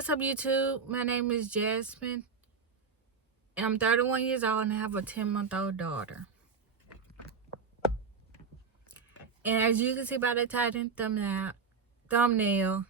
What's up, YouTube? My name is Jasmine, and I'm 31 years old, and I have a 10-month-old daughter. And as you can see by the title and thumbnail,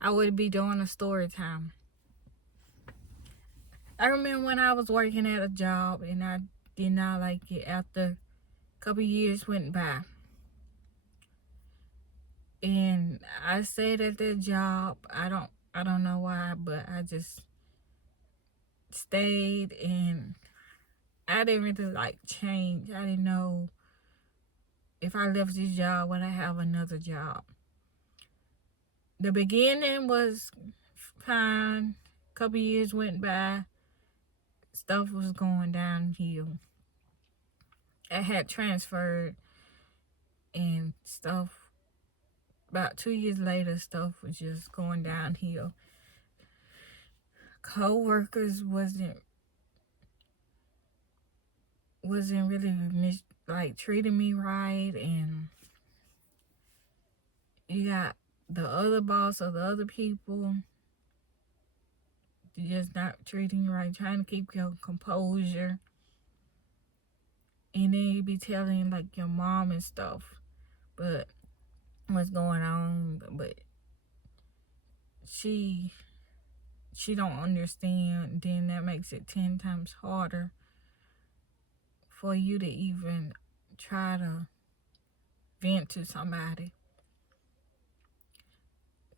I would be doing a story time. I remember when I was working at a job, and I did not like it. After a couple years went by, and I stayed at that job. I don't know why, but I just stayed, and I didn't really like change. I didn't know if I left this job, would I have another job? The beginning was fine. A couple years went by. Stuff was going downhill. I had transferred and stuff. About 2 years later, stuff was just going downhill. Co-workers wasn't really treating me right, and you got the other boss or the other people just not treating you right, trying to keep your composure. And then you be telling like your mom and stuff, but what's going on, but she don't understand. Then that makes it 10 times harder for you to even try to vent to somebody.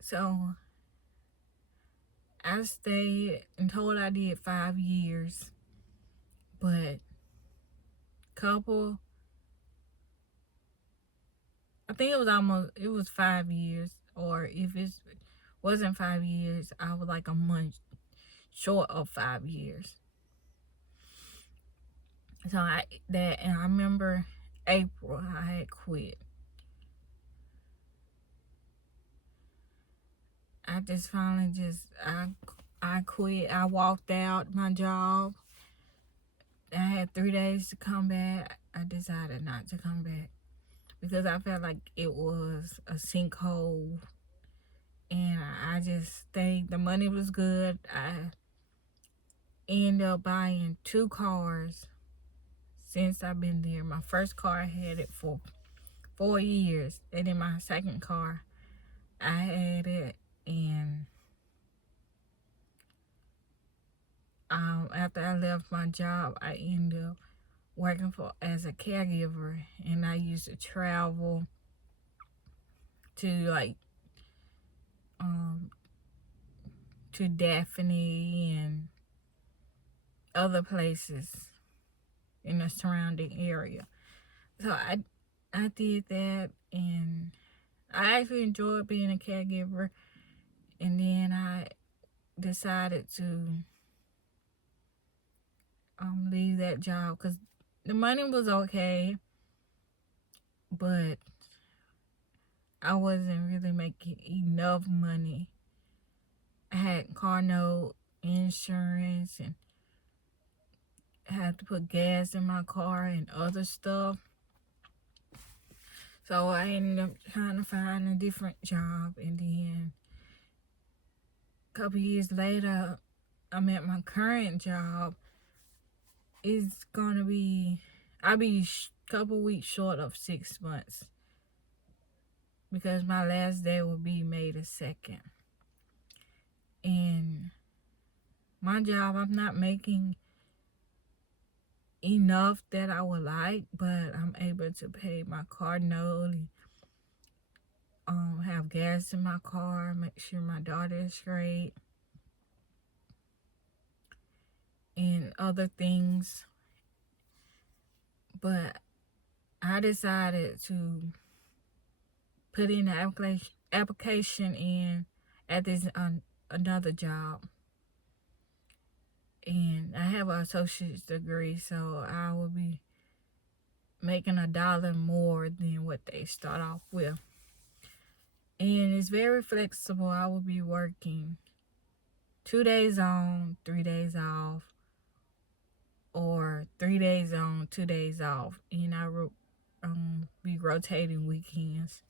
So I stayed and told I did 5 years, but I think it was 5 years, or if it wasn't 5 years, I was like a month short of 5 years. So I remember April I had quit. I just finally I quit. I walked out my job. I had 3 days to come back. I decided not to come back because I felt like it was a sinkhole, and I just stayed. The money was good. I ended up buying 2 cars since I've been there. My first car, I had it for 4 years, and then my second car, I had it, and after I left my job, I ended up working as a caregiver, and I used to travel to to Daphne and other places in the surrounding area. So I did that, and I actually enjoyed being a caregiver. And then I decided to leave that job because the money was okay, but I wasn't really making enough money. I had car note, insurance, and I had to put gas in my car and other stuff. So I ended up trying to find a different job, and then a couple years later, I'm at my current job. It's gonna be, I'll be a couple weeks short of 6 months because my last day will be May the 2nd. And my job, I'm not making enough that I would like, but I'm able to pay my car note, have gas in my car, make sure my daughter is straight, and other things. But I decided to put in an application in at this another job, and I have an associate's degree, so I will be making $1 more than what they start off with. And it's very flexible. I will be working 2 days on, 3 days off, or 3 days on, 2 days off. And I will be rotating weekends,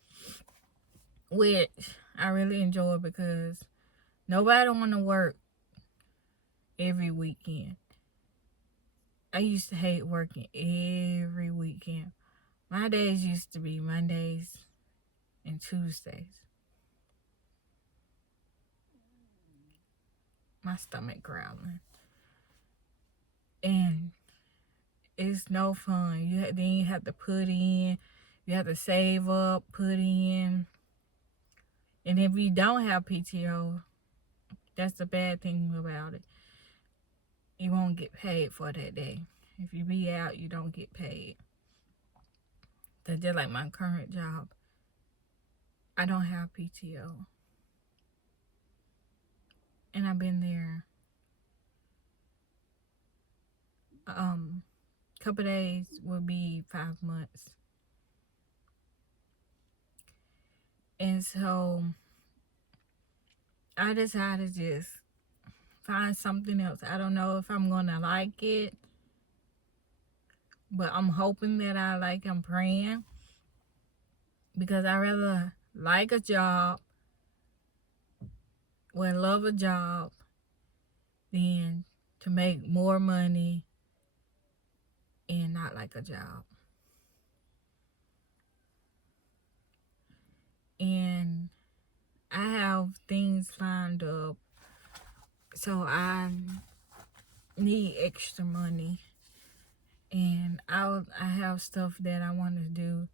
which I really enjoy because Nobody want to work every weekend. I used to hate working every weekend. My days used to be Mondays and Tuesdays. My stomach growling. And it's no fun. Then you have to put in, you have to save up, put in. And if you don't have PTO, that's the bad thing about it. You won't get paid for that day. If you be out, you don't get paid. That's just like my current job. I don't have PTO. And I've been there couple days will be 5 months. And so I decided to just find something else. I don't know if I'm gonna like it, but I'm hoping that I like. I'm praying, because I rather like a job or love a job than to make more money and not like a job. And I have things lined up, so I need extra money. And I have stuff that I want to do.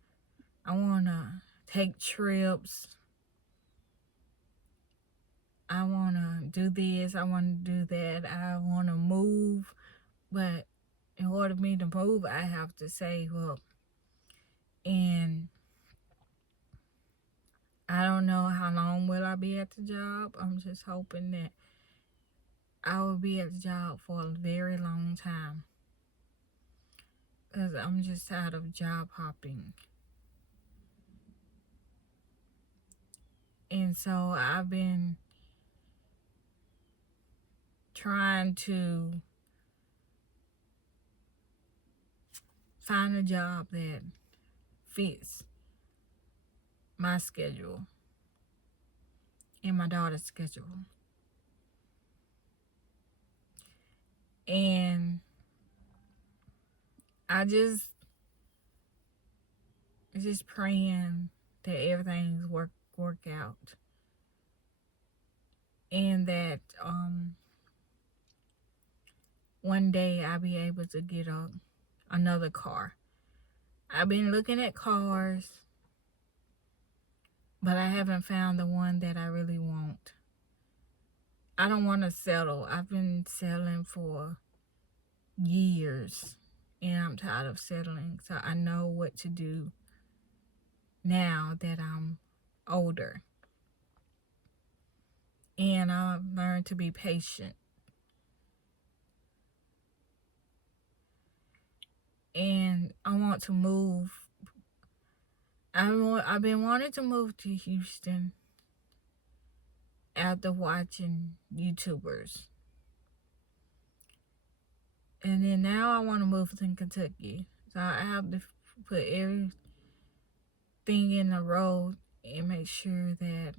I want to take trips. I want to do this. I want to do that. I want to move. But in order for me to move, I have to save up. And I don't know how long will I be at the job. I'm just hoping that I will be at the job for a very long time, because I'm just tired of job hopping. And so I've been trying to find a job that fits my schedule and my daughter's schedule. And I just praying that everything's work out, and that one day I'll be able to get another car. I've been looking at cars, but I haven't found the one that I really want. I don't want to settle. I've been settling for years, and I'm tired of settling. So I know what to do now that I'm older. And I've learned to be patient. And I want to move. I've been wanting to move to Houston after watching YouTubers. And then now I want to move to Kentucky. So I have to put everything in a row and make sure that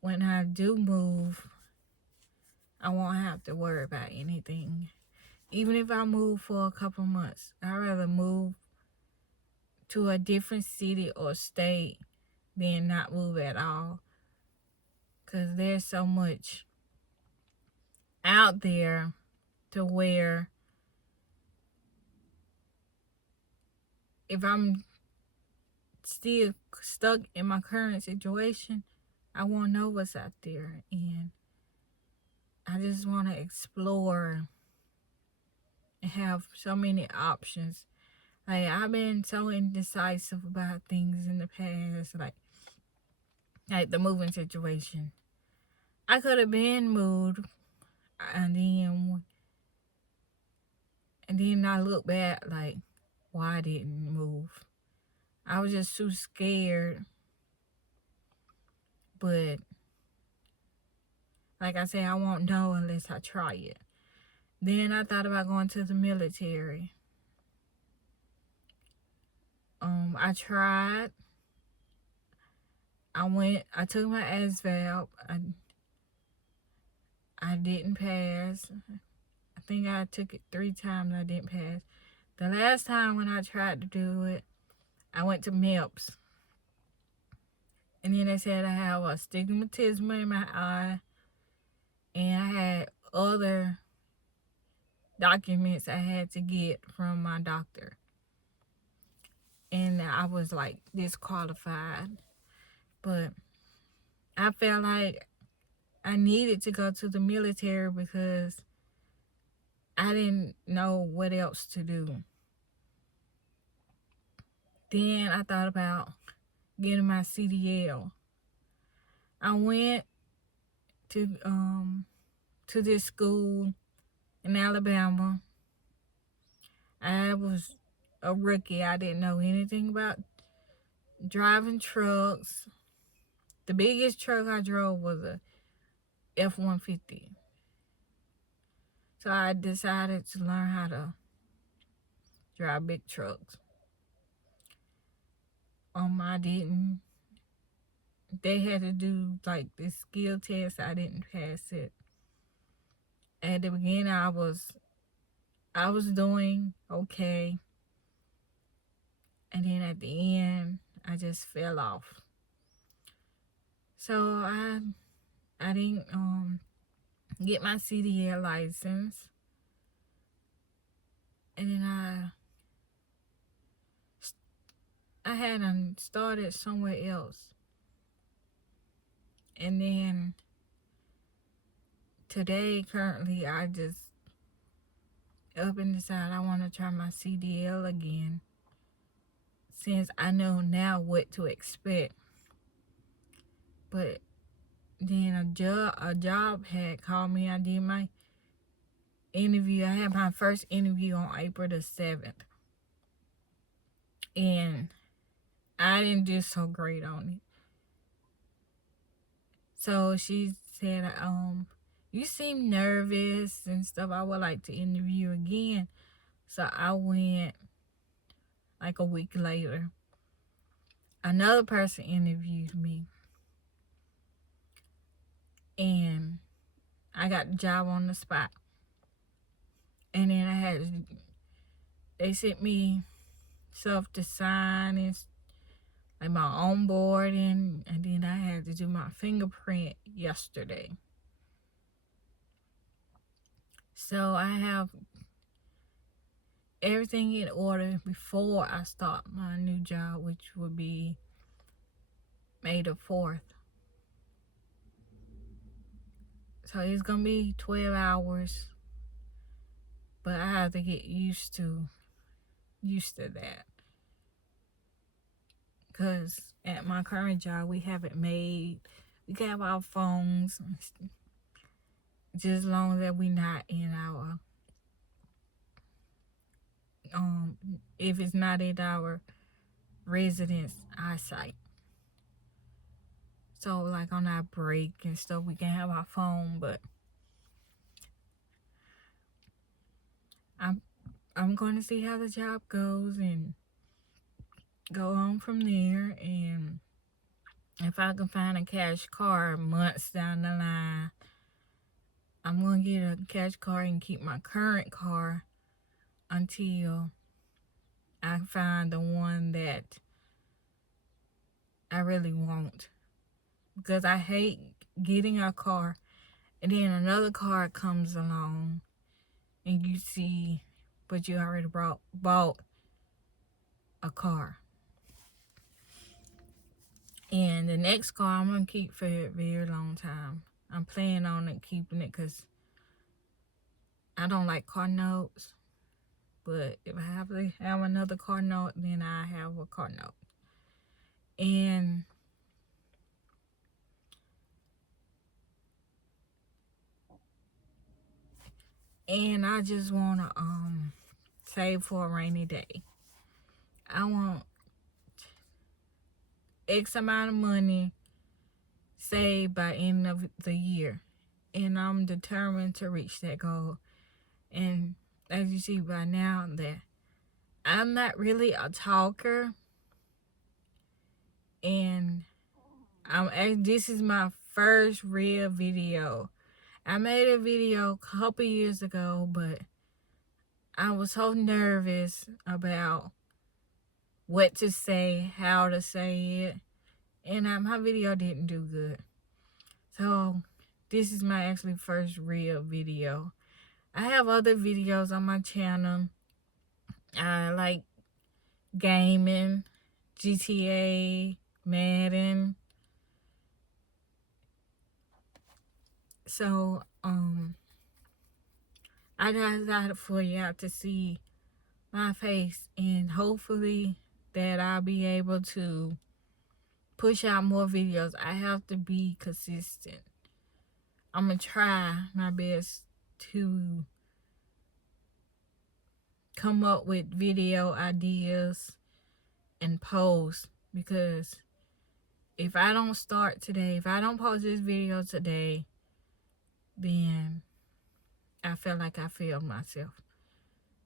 when I do move, I won't have to worry about anything. Even if I move for a couple months, I'd rather move to a different city or state than not move at all. Because there's so much out there to where if I'm still stuck in my current situation, I won't know what's out there. And I just want to explore and have so many options. Like, I've been so indecisive about things in the past, like the moving situation. I could have been moved, and then I look back like, why I didn't move. I was just too scared. But like I said, I won't know unless I try it. Then I thought about going to the military. I tried. I took my ASVAB. I didn't pass. I think I took it 3 times. I didn't pass. The last time when I tried to do it, I went to MEPS. And then they said I have astigmatism in my eye. And I had other documents I had to get from my doctor. And I was like disqualified. But I felt like I needed to go to the military because I didn't know what else to do. Then I thought about getting my CDL. I went to this school in Alabama. I was a rookie. I didn't know anything about driving trucks. The biggest truck I drove was a F-150. So I decided to learn how to drive big trucks. I didn't. They had to do like this skill test. I didn't pass it. At the beginning, I was doing okay, and then at the end, I just fell off. So I didn't get my CDL license, and then I hadn't started somewhere else. And then today, currently, I just up and decide I want to try my CDL again, since I know now what to expect. But then a job had called me. I did my interview. I had my first interview on April the 7th. And I didn't do so great on it. So she said, you seem nervous and stuff. I would like to interview again. So I went like a week later. Another person interviewed me. And I got the job on the spot. And then they sent me stuff to sign and like my onboarding, and then I had to do my fingerprint yesterday. So I have everything in order before I start my new job, which would be May the 4th. So it's gonna be 12 hours, but I have to get used to that. Because at my current job, we can have our phones, just as long as we're not in our, if it's not in our residence eyesight. So like on our break and stuff, we can have our phone, but I'm going to see how the job goes and go on from there. And if I can find a cash car months down the line, I'm going to get a cash car and keep my current car until I find the one that I really want. Because I hate getting a car and then another car comes along and you see, but you already bought a car. And the next car I'm going to keep for a very long time. I'm planning on keeping it because I don't like car notes. But if I have to have another car note, then I have a car note. And I just want to save for a rainy day. I want X amount of money saved by end of the year. And I'm determined to reach that goal. And as you see by now, that I'm not really a talker. And this is my first real video. I made a video a couple years ago, but I was so nervous about what to say, how to say it, and my video didn't do good. So this is my actually first real video. I have other videos on my channel. I like gaming, GTA, Madden. So I decided for y'all to see my face, and hopefully that I'll be able to push out more videos. I have to be consistent. I'm gonna try my best to come up with video ideas and post, because if I don't start today, if I don't post this video today, then I feel like I failed myself,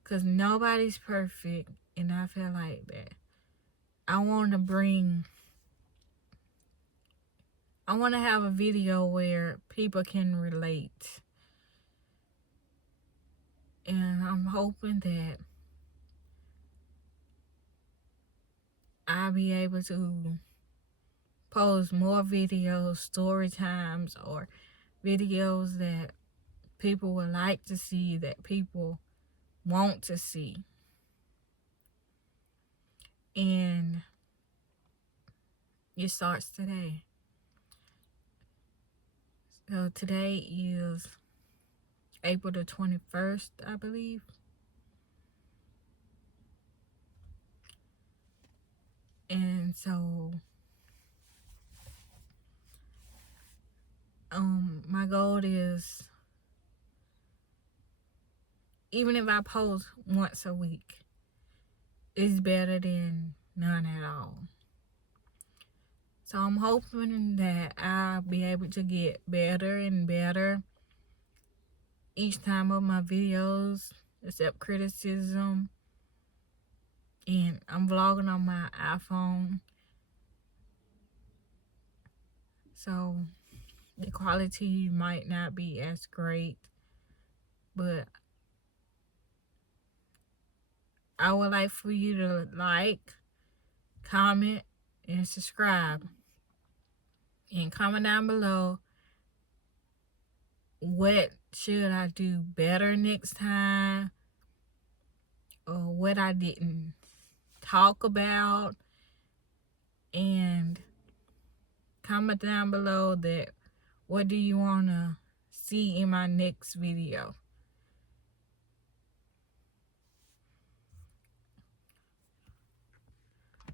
because nobody's perfect, and I feel like that I want to have a video where people can relate, and I'm hoping that I'll be able to post more videos, story times, or videos that people would like to see, that people want to see. And it starts today. So today is April the 21st, I believe. And so my goal is, even if I post once a week, it's better than none at all. So I'm hoping that I'll be able to get better and better each time of my videos, accept criticism. And I'm vlogging on my iPhone, so the quality might not be as great, but I would like for you to like, comment, and subscribe. And comment down below, what should I do better next time, or what I didn't talk about. And comment down below that what do you want to see in my next video.